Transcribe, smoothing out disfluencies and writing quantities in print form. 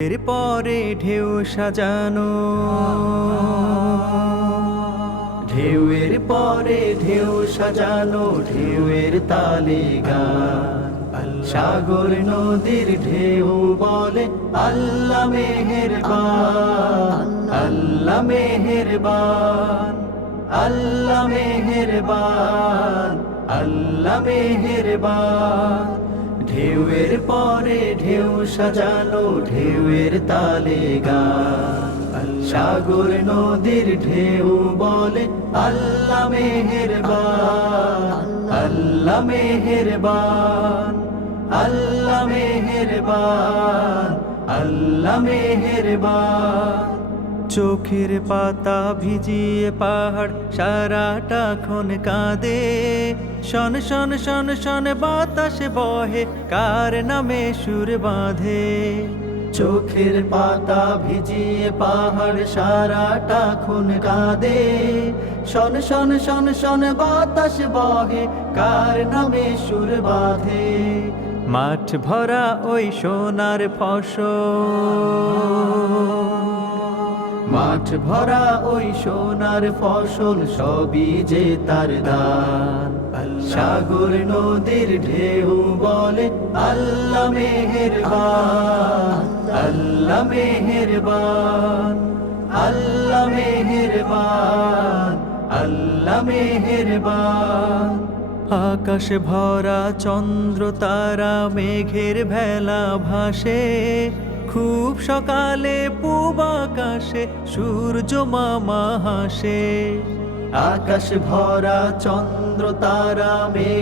এরপরে ঢেউ সাজানো, ঢেউয়ের পরে ঢেউ সাজানো, ঢেউয়ের তালে গান। সাগর নদীর ঢেউ বলে আল্লাহ মেহেরবান, আল্লাহ মেহেরবান, আল্লাহ মেহেরবান, আল্লাহ মেহেরবান। ঢেউয়ের পরে ঢেউ সাজানো, ঢেউয়ের তালে গান। সাগর নদীর ঢেউ বলে আল্লাহ মেহেরবান, আল্লাহ মেহেরবান, আল্লাহ মেহেরবান, আল্লাহ মেহেরবান। চোখের পাতা ভিজিয়ে পাহাড় সারাটাক্ষণ কাঁদে, শন শন শন শন বাতাসে বহে কার নামে সুর বাঁধে। চোখের পাতা ভিজিয়ে পাহাড় সারাটাক্ষণ কাঁদে, শন শন শন শন বাতাস বহে কার নামে সুর বাঁধে। মাঠ ভরা ওই সোনার ফসল, মাঠ ভরা ওই সোনার ফসল সবই যে তার দান। সাগর নদীর ঢেউ বলে আল্লাহ মেহেরবান, আল্লাহ মেহেরবান, আল্লাহ মেহেরবান, আল্লাহ মেহেরবান। আকাশ ভরা চন্দ্র তারা মেঘের ভেলা ভাসে, খুব সকালে পূব আকাশে সূর্য মামা হাসে। আকাশ ভরা চন্দ্র তারা মেঘ